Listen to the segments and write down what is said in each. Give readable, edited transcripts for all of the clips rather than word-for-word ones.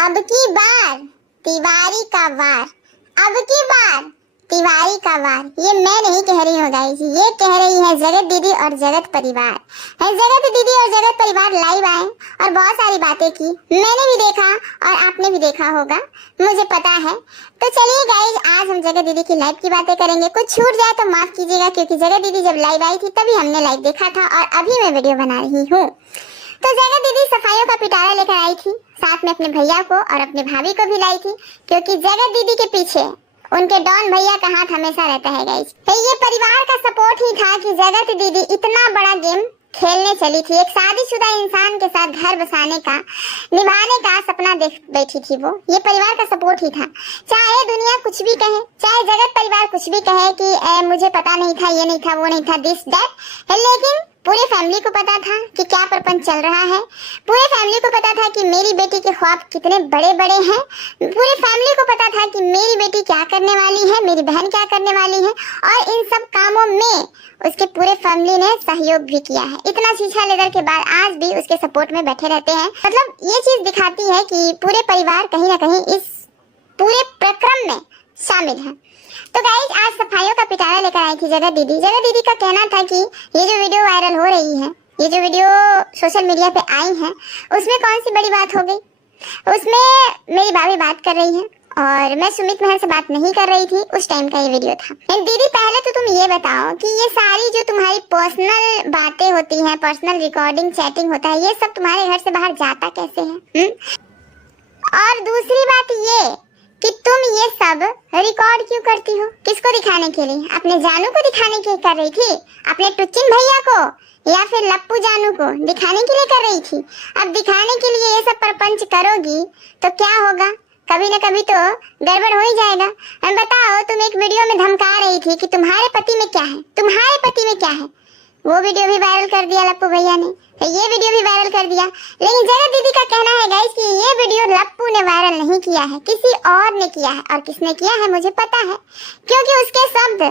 अब की बार तिवारी का वार, अब की बार तिवारी का वार। ये मैं नहीं कह रही हूँ गाइस, ये कह रही है जगत दीदी और जगत परिवार। जगत दीदी और जगत परिवार लाइव आए और बहुत सारी बातें की, मैंने भी देखा और आपने भी देखा होगा, मुझे पता है। तो चलिए गाइस, आज हम जगत दीदी की लाइव की बातें करेंगे। कुछ छूट जाए तो माफ कीजिएगा, क्योंकि जगत दीदी जब लाइव आई थी तभी हमने लाइव देखा था और अभी मैं वीडियो बना रही हूँ। तो जगत दीदी सफाइयों का पिटारा लेकर आई थी, साथ में अपने भैया को और अपने भाभी को भी लाई थी, क्योंकि जगत दीदी के पीछे उनके डॉन भैया का हाथ हमेशा रहता है गाइस। ये परिवार का सपोर्ट ही था कि जगत दीदी इतना बड़ा गेम खेलने चली थी। एक शादीशुदा इंसान के साथ घर बसाने का, निभाने का सपना देख बैठी थी वो। ये परिवार का सपोर्ट ही था। चाहे दुनिया कुछ भी कहे, चाहे जगत परिवार कुछ भी कहे कि मुझे पता नहीं था, ये नहीं था, वो नहीं था, दिस दैट, लेकिन पूरे फैमिली को पता था कि क्या प्रपंच चल रहा है। पूरे फैमिली को पता था कि मेरी बेटी के ख्वाब कितने बड़े बड़े हैं। पूरे फैमिली को पता था कि मेरी बेटी क्या करने वाली है, मेरी बहन क्या करने वाली है, और इन सब कामों में उसके पूरे फैमिली ने सहयोग भी किया है। इतना शीशा लेदर के बाद आज भी उसके सपोर्ट में बैठे रहते हैं। मतलब ये चीज दिखाती है कि पूरे परिवार कहीं ना कहीं इस पूरे प्रक्रम में शामिल है। तो गाइस, आज सफाइयों का पिटारा लेकर आई थी जगत दीदी। जगत दीदी का कहना था कि ये जो वीडियो वायरल हो रही है, ये जो वीडियो सोशल मीडिया पे आई है, उसमें कौन सी बड़ी बात हो गई। उसमें मेरी भाभी बात कर रही है और मैं सुमित महल से बात नहीं कर रही थी। उस टाइम का ये वीडियो था। दीदी, पहले तो तुम ये बताओ कि ये सारी जो तुम्हारी पर्सनल बातें होती हैं, पर्सनल रिकॉर्डिंग, चैटिंग होता है, ये सब तुम्हारे घर से बाहर जाता कैसे है? और दूसरी बात ये कि तुम ये सब रिकॉर्ड क्यों करती हो? किसको दिखाने के लिए? अपने जानू को दिखाने के लिए कर रही थी? अपने टुच्चिन भैया को या फिर लप्पू जानू को दिखाने के लिए कर रही थी? अब दिखाने के लिए ये सब प्रपंच करोगी तो क्या होगा? कभी न कभी तो गड़बड़ हो ही जाएगा। बताओ, तुम एक वीडियो में धमका रही थी कि तुम्हारे पति में क्या है, तुम्हारे पति में क्या है। वो वीडियो भी वायरल कर दिया लप्पू भैया ने, ये वीडियो भी वायरल कर दिया। लेकिन जगत दीदी का कहना है गाइस कि ये वीडियो लप्पू ने वायरल नहीं किया है, किसी और ने किया है। और किसने किया है मुझे पता है, क्योंकि उसके शब्द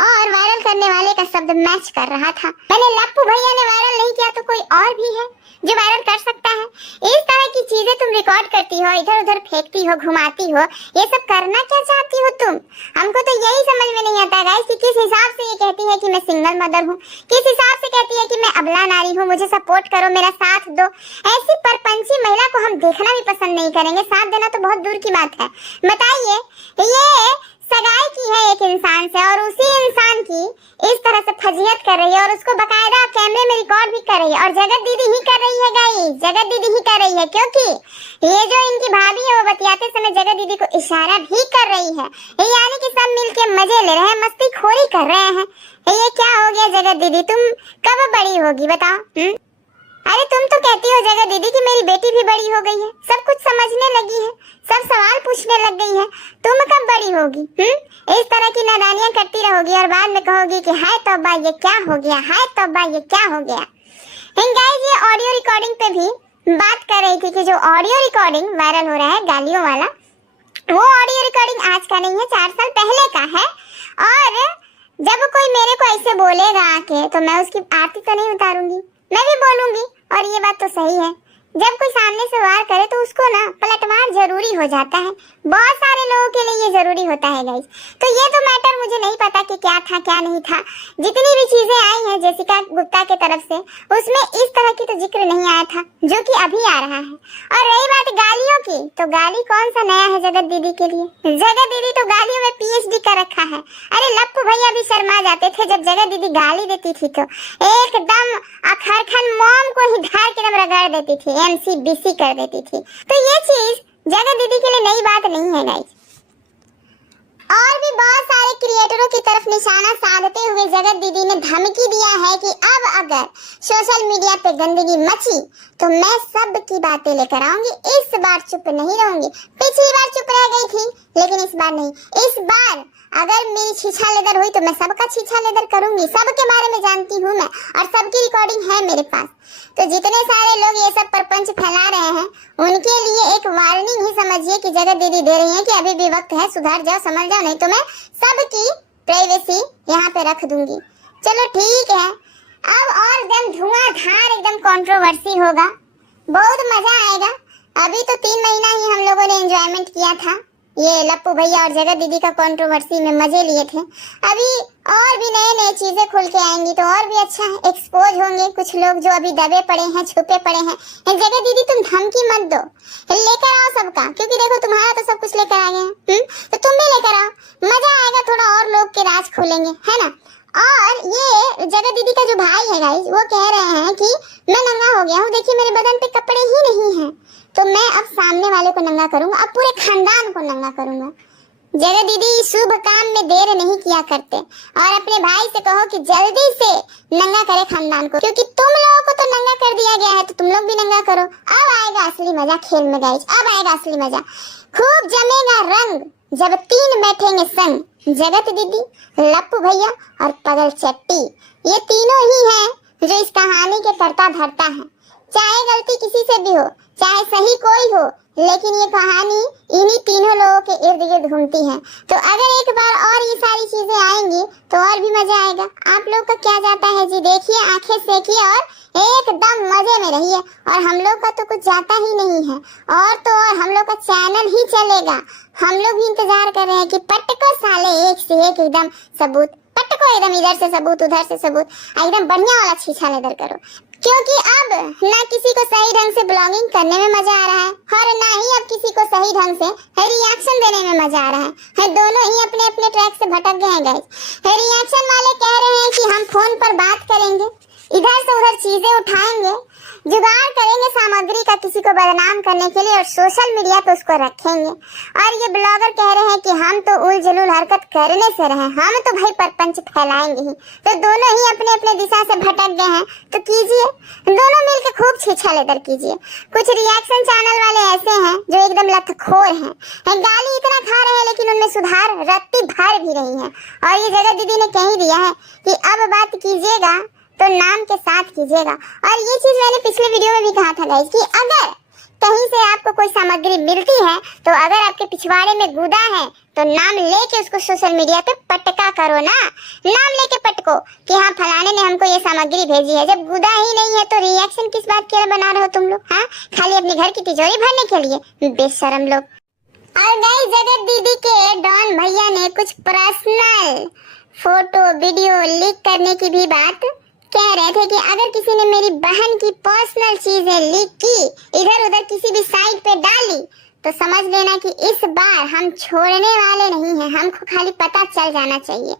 और वायरल करने वाले का शब्द मैच कर रहा था। मैंने लप्पू भैया ने वायरल नहीं किया तो कोई और भी है जो वायरल कर सकता है। इस तरह की चीजें तुम रिकॉर्ड करती हो, इधर उधर फेंकती हो, घुमाती हो, ये सब करना क्या चाहती हो तुम? हमको तो यही समझ में नहीं आता गाइस कि किस हिसाब से ये कहती है कि मैं सिंगल मदर हूँ, किस हिसाब से कहती है कि मैं अबला नारी हूँ, मुझे सपोर्ट करो, मेरा साथ दो। ऐसी परपंची महिला को हम देखना भी पसंद नहीं करेंगे, साथ देना तो बहुत दूर की बात है। बताइए, ये सगाई की है एक इंसान से और उसी इंसान की इस तरह से फजीहत कर रही है और उसको बकायदा कैमरे में रिकॉर्ड भी कर रही है। और जगत दीदी ही कर रही है गाइस, जगत दीदी ही कर रही है, क्योंकि ये जो इनकी भाभी है वो बतियाते समय जगत दीदी को इशारा भी कर रही है। यानी कि सब मिलके मजे ले रहे हैं, मस्ती खोरी कर रहे हैं। ये क्या हो गया जगत दीदी? तुम कब बड़ी होगी बताओ? अरे तुम तो कहती हो जगत दीदी कि मेरी बेटी भी बड़ी हो गई है, सब कुछ समझने लगी है, सब सवाल पूछने लग गई है। तुम कब बड़ी होगी? इस तरह की नादानियां करती रहोगी और बाद में कहोगी कि हाय तौबा ये क्या हो गया, हाय तौबा ये क्या हो गया। गाइस, ये ऑडियो रिकॉर्डिंग पे भी बात कर रही थी कि जो ऑडियो रिकॉर्डिंग वायरल हो रहा है गालियों वाला, वो ऑडियो रिकॉर्डिंग आज का नहीं है, 4 साल पहले का है। और जब कोई मेरे को ऐसे बोलेगा आके तो मैं उसकी आरती तो नहीं उतारूंगी, मैं भी बोलूंगी। और ये बात तो सही है, जब कोई सामने से वार करे तो उसको ना पलटवार जरूरी हो जाता है। बहुत सारे लोगों के लिए ये जरूरी होता है गाइस। तो ये तो मैटर मुझे नहीं पता कि क्या था क्या नहीं था। जितनी भी चीजें आई हैं जेसिका गुप्ता के तरफ से, उसमें इस तरह की तो जिक्र नहीं आया था जो कि अभी आ रहा है। और रही बात गालियों की, तो गाली कौन सा नया है जगत दीदी के लिए? जगत दीदी तो गालियों में PhD कर रखा है। अरे लप्पू भैया भी शर्मा जाते थे जब जगत दीदी गाली देती थी, तो एकदम अखरखन मॉम को ही धार के दम रगड़ देती थी, MCBC कर देती थी। तो ये चीज जगत दीदी के लिए नई बात नहीं है गाइस। और भी बहुत सारे क्रिएटरों की तरफ निशाना साधते हुए जगत दीदी ने धमकी दिया है कि अब अगर सोशल मीडिया पे गंदगी मची तो मैं सब की बातें लेकर आऊंगी, इस बार चुप नहीं रहूंगी। पिछली बार चुप रह गई थी, लेकिन इस बार नहीं। इस बार अगर मेरी छीछा लेदर हुई तो मैं सबका छीछा लेदर करूंगी। सबके बारे में जानती हूँ मैं और सबकी रिकॉर्डिंग है मेरे पास। तो जितने सारे लोग ये सब प्रपंच फैला रहे हैं उनके लिए एक वार्निंग ही समझिए कि जगत दीदी दे रही है कि अभी भी वक्त है, सुधर जाओ, समझ जाओ, नहीं तो मैं सबकी प्राइवेसी यहाँ पे रख दूंगी। चलो ठीक है, अब और एकदम धुआंधार एकदम कंट्रोवर्सी होगा, बहुत मजा आएगा। अभी तो 3 महीना ही हम लोग कमेंट किया था, ये लप्पू भैया और जगत दीदी का कंट्रोवर्सी में मजे लिए थे। अभी और भी नए नए चीजें खुल के आएंगी तो और भी अच्छा एक्सपोज होंगे कुछ लोग जो अभी दबे पड़े हैं, छुपे पड़े हैं। जगत दीदी तुम धमकी मत दो, लेकर आओ सबका, क्योंकि देखो तुम्हारा तो सब कुछ लेकर आ गए हैं, तो तुम भी लेकर आओ, मजा आएगा, थोड़ा और लोग के राज खुलेंगे, है ना। और ये जगत दीदी का जो भाई है गाइस, वो कह रहे हैं कि मैं नंगा हो गया हूँ, देखिए मेरे बदन पे कपड़े ही नहीं हैं, तो मैं अब सामने वाले को नंगा करूंगा, अब पूरे खानदान को नंगा करूंगा। जगत दीदी शुभ काम में देर नहीं किया करते, और अपने भाई से कहो कि जल्दी से नंगा करे खानदान को, क्योंकि तुम लोगों को तो नंगा कर दिया गया है, तो तुम लोग भी नंगा करो। अब आएगा असली मजा खेल में गाइस, अब आएगा असली मजा, खूब जमेगा रंग जब तीन बैठेंगे संग, जगत दीदी, लप्पू भैया और पगल चट्टी। ये तीनों ही हैं जो इस कहानी के करता धरता है। चाहे गलती किसी से भी हो, चाहे सही कोई हो, लेकिन ये कहानी इन्हीं तीनों लोगों के इर्द गिर्द घूमती है। तो अगर एक बार और ये सारी चीजें आएंगी तो और भी मजा आएगा। आप लोग का क्या जाता है जी, देखिए, आंखें सेकिए और एकदम मजे में रहिए। और हम लोग का तो कुछ जाता ही नहीं है, और तो और हम लोग का चैनल ही चलेगा। हम लोग भी इंतजार कर रहे हैं कि पटको साले एक से एक एकदम सबूत, पटको एकदम, इधर से सबूत उधर से सबूत, एकदम बढ़िया वाला छीछा लेदर करो, क्योंकि अब ना किसी को सही ढंग से ब्लॉगिंग करने में मजा आ रहा है और ना ही अब किसी को सही ढंग से रिएक्शन देने में मजा आ रहा है। दोनों ही अपने अपने ट्रैक से भटक गए हैं गाइस। रिएक्शन वाले कह रहे हैं कि हम फोन पर बात करेंगे, इधर से उधर चीजें उठाएंगे, जुगाड़ करेंगे सामग्री का किसी को बदनाम करने के लिए और सोशल मीडिया पे उसको रखेंगे। और ये ब्लॉगर कह रहे हैं कि हम तो उल जलूल हरकत करने से रहे, हम तो भाई परपंच फैलाएंगे ही। तो दोनों ही अपने अपने दिशा से भटक गए हैं, तो कीजिए, दोनों मिलकर खूब छीछा लेदर कीजिए। कुछ रिएक्शन चैनल वाले ऐसे हैं जो एकदम लतखोर हैं, गाली इतना खा रहे हैं लेकिन उनमें सुधार रत्ती भर भी नहीं है। और ये जगत दीदी ने कह ही दिया है कि अब बात कीजिएगा तो नाम के साथ कीजिएगा। और ये चीज मैंने पिछले वीडियो में भी कहा था गाइस कि अगर कहीं से आपको कोई सामग्री मिलती है तो अगर आपके पिछवाड़े में गुदा है तो नाम लेके उसको सोशल मीडिया पे पटका करो ना, नाम लेके पटको कि हाँ फलाने ने हमको ये सामग्री भेजी है। जब गुदा ही नहीं है तो रिएक्शन किस बात के लिए बना रहे हो तुम लोग, हाँ, खाली अपने घर की तिजोरी भरने के लिए, बेशरम लोग। और गाइस जगत दीदी के डॉन भैया ने कुछ पर्सनल फोटो वीडियो लीक करने की भी बात कह रहे थे कि अगर किसी ने मेरी बहन की पर्सनल चीजें लीक की, इधर उधर किसी भी साइट पे डाली, तो समझ लेना कि इस बार हम छोड़ने वाले नहीं हैं, हमको खाली पता चल जाना चाहिए।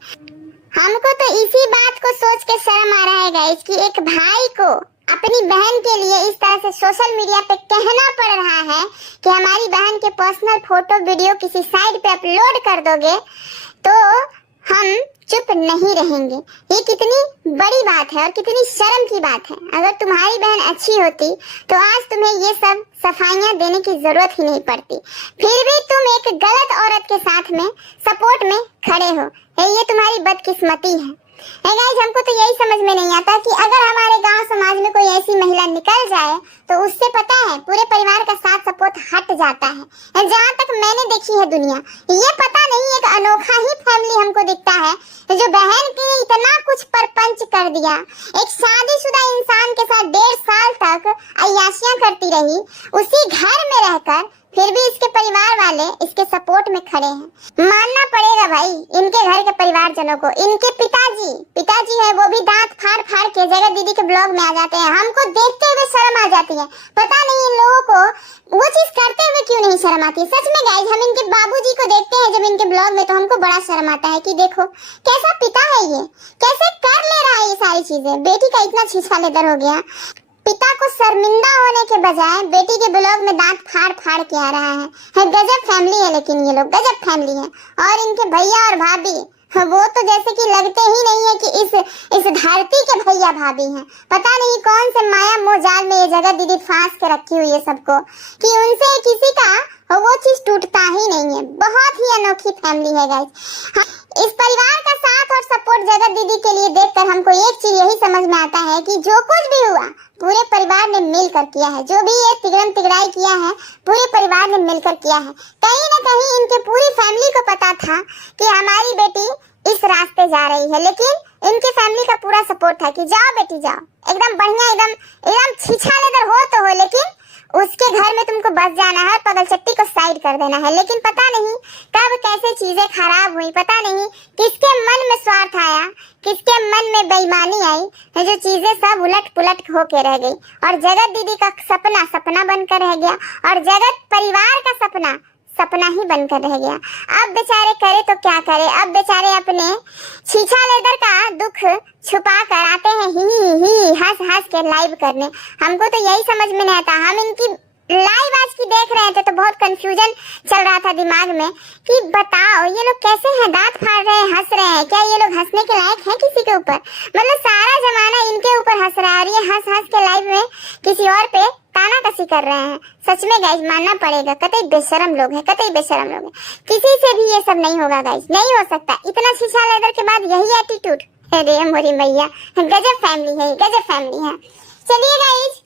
हमको तो इसी बात को सोच के शर्म आ रहा है गाइस कि एक भाई को अपनी बहन के लिए इस तरह से सोशल मीडिया पे कहना पड़ रहा है कि हमारी बहन के पर्सनल फोटो वीडियो किसी साइट पे अपलोड कर दोगे तो हम चुप नहीं रहेंगे। ये कितनी बड़ी बात है और कितनी शर्म की बात है। अगर तुम्हारी बहन अच्छी होती तो आज तुम्हें ये सब सफाइयां देने की जरूरत ही नहीं पड़ती, फिर भी तुम एक गलत औरत के साथ में सपोर्ट में खड़े हो, ये तुम्हारी बदकिस्मती है। गाइस हमको तो यही समझ में नहीं आता कि अगर हमारे गांव समाज में कोई ऐसी महिला निकल जाए तो उससे पता है पूरे परिवार का साथ सपोर्ट हट जाता है। जहाँ तक मैंने देखी है दुनिया, ये पता नहीं एक अनोखा ही फैमिली हमको दिखता है जो बहन के लिए इतना कुछ परपंच कर दिया। एक शादीशुदा इंसान के साथ 1.5 साल तक अय्याशियां करती रही, उसी घर में रहकर, फिर भी इसके परिवार वाले इसके सपोर्ट में खड़े हैं। मानना पड़ेगा भाई इनके घर के परिवारजनों को। इनके पिताजी है वो भी दांत फाड़ फाड़ के जगत दीदी के ब्लॉग में आ जाते हैं, हमको देखते हुए शर्म आ जाती है। पता नहीं इन लोगों को वो चीज करते हुए क्यों नहीं शर्म आती। सच में गाइस हम इनके बाबूजी को देखते हैं जब इनके ब्लॉग में, तो हमको बड़ा शर्म आता है कि देखो कैसा पिता है, ये कैसे कर ले रहा है ये सारी चीजें। बेटी का इतना छीछा लेदर हो गया, पिता को शर्मिंदा होने के बजाय बेटी के ब्लॉग में दांत फाड़ फाड़ के आ रहा है। गजब फैमिली है, लेकिन ये लोग गजब फैमिली है। और इनके भैया और भाभी वो तो जैसे कि लगते ही नहीं है कि इस धरती के भैया भाभी हैं। पता नहीं कौन से माया मोह जाल में ये जगत दीदी फांस के रखी हुई है सबको कि उनसे किसी का वो चीज टूटता ही नहीं है। बहुत ही अनोखी फैमिली है गाइस। इस परिवार का साथ और सपोर्ट जगत दीदी के लिए देखकर हमको एक चीज यही समझ में आता है कि जो कुछ भी हुआ पूरे परिवार ने मिलकर किया है। जो भी ये तिगड़म तिगड़ाई किया है पूरे परिवार ने मिलकर किया है। कहीं न कहीं इनके पूरी फैमिली को पता था कि हमारी बेटी इस रास्ते जा रही है, लेकिन इनकी फैमिली का पूरा सपोर्ट था कि जाओ बेटी जाओ, एकदम बढ़िया, एकदम छीछा लेदर हो तो हो, लेकिन उसके घर में तुमको बस जाना है, पगलचट्टी को साइड कर देना है। लेकिन पता नहीं कब कैसे चीजें खराब हुई, पता नहीं किसके मन में स्वार्थ आया, किसके मन में बेईमानी आई, जो चीजें सब उलट पुलट होके रह गई और जगत दीदी का सपना सपना बनकर रह गया और जगत परिवार का सपना सपना ही बनकर रह गया। अब बेचारे करे तो क्या करे, अब बेचारे अपने छीछा लेदर का दुख छुपा कर आते हैं ही हंस हंस के लाइव करने। हमको तो यही समझ में नहीं आता, हम इनकी लाइव आज की देख रहे थे तो बहुत कंफ्यूजन चल रहा था दिमाग में कि बताओ ये लोग कैसे हैं, दांत फाड़ रहे हैं, हंस रहे हैं, क्या ये लोग हंसने के लायक हैं किसी के ऊपर? मतलब सारा जमाना इनके ऊपर हंस रहा है और ये हंस हंस के लाइव में किसी और पे ताना कसी कर रहे हैं। सच में गाइस मानना पड़ेगा, कतई बेशरम लोग हैं, कतई बेशरम लोग हैं। किसी से भी ये सब नहीं होगा गाइस, नहीं हो सकता। इतना शीशा लेदर के बाद यही एटीट्यूड, अरे मोरी मैया, गजब फैमिली है, गजब फैमिली है। चलिए गाइस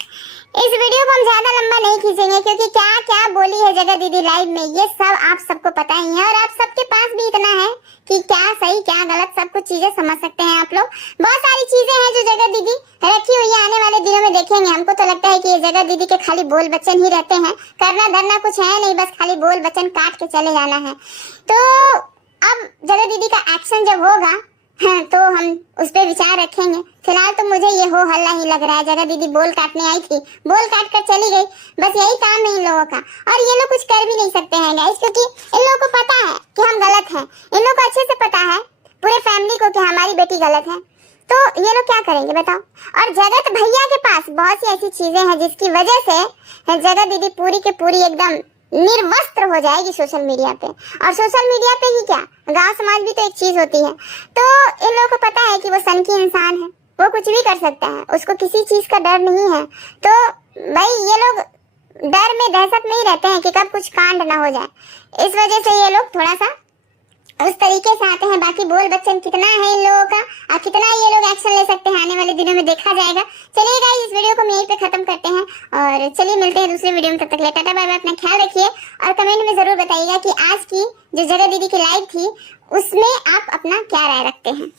इस वीडियो को हम ज्यादा लंबा नहीं खींचेंगे क्योंकि क्या क्या बोली है जगत दीदी लाइव में ये सब आप सबको पता ही है और आप सबके पास भी इतना है कि क्या सही क्या गलत सब कुछ चीजें समझ सकते हैं आप लोग। बहुत सारी चीजें हैं जो जगत दीदी रखी हुई है, आने वाले दिनों में देखेंगे। हमको तो लगता है कि ये जगत दीदी के खाली बोल बच्चन ही रहते हैं, करना धरना कुछ है नहीं, बस खाली बोल बच्चन काट के चले जाना है। तो अब जगत दीदी का एक्शन जब होगा हाँ, तो हम उस पर विचार रखेंगे। फिलहाल तो मुझे ये हो हल्ला ही लग रहा है, जगह दीदी बोल काटने आई थी, बोल काट कर चली गई, बस यही काम है इन लोगों का। और ये लोग कुछ कर भी नहीं सकते हैं गाइस क्योंकि इन लोगों को पता है कि हम गलत हैं, इन लोगों को अच्छे से पता है पूरे फैमिली को कि हमारी बेटी गलत है। तो ये लोग क्या करेंगे बताओ? और जगत भैया के पास बहुत सी ऐसी चीजें हैं जिसकी वजह से जगत दीदी पूरी की पूरी एकदम निर्वस्त्र हो जाएगी सोशल मीडिया पे। और सोशल मीडिया पे ही क्या, गांव समाज भी तो एक चीज होती है। तो इन लोगों को पता है कि वो सन की इंसान है, वो कुछ भी कर सकता है, उसको किसी चीज का डर नहीं है। तो भाई ये लोग डर में दहशत में ही रहते हैं कि कब कुछ कांड ना हो जाए, इस वजह से ये लोग थोड़ा सा उस तरीके से आते हैं। बाकी बोल बच्चन कितना है इन लोगों का और कितना ये लोग एक्शन ले सकते हैं आने वाले दिनों में देखा जाएगा। चलिए गाइस इस वीडियो को हम यहीं पे खत्म करते हैं और चलिए मिलते हैं दूसरे वीडियो में। तब तक ले टाटा बाय बाय, अपना ख्याल रखिए और कमेंट में जरूर बताइएगा कि आज की जो जगत दीदी की लाइव थी उसमें आप अपना क्या राय रखते हैं।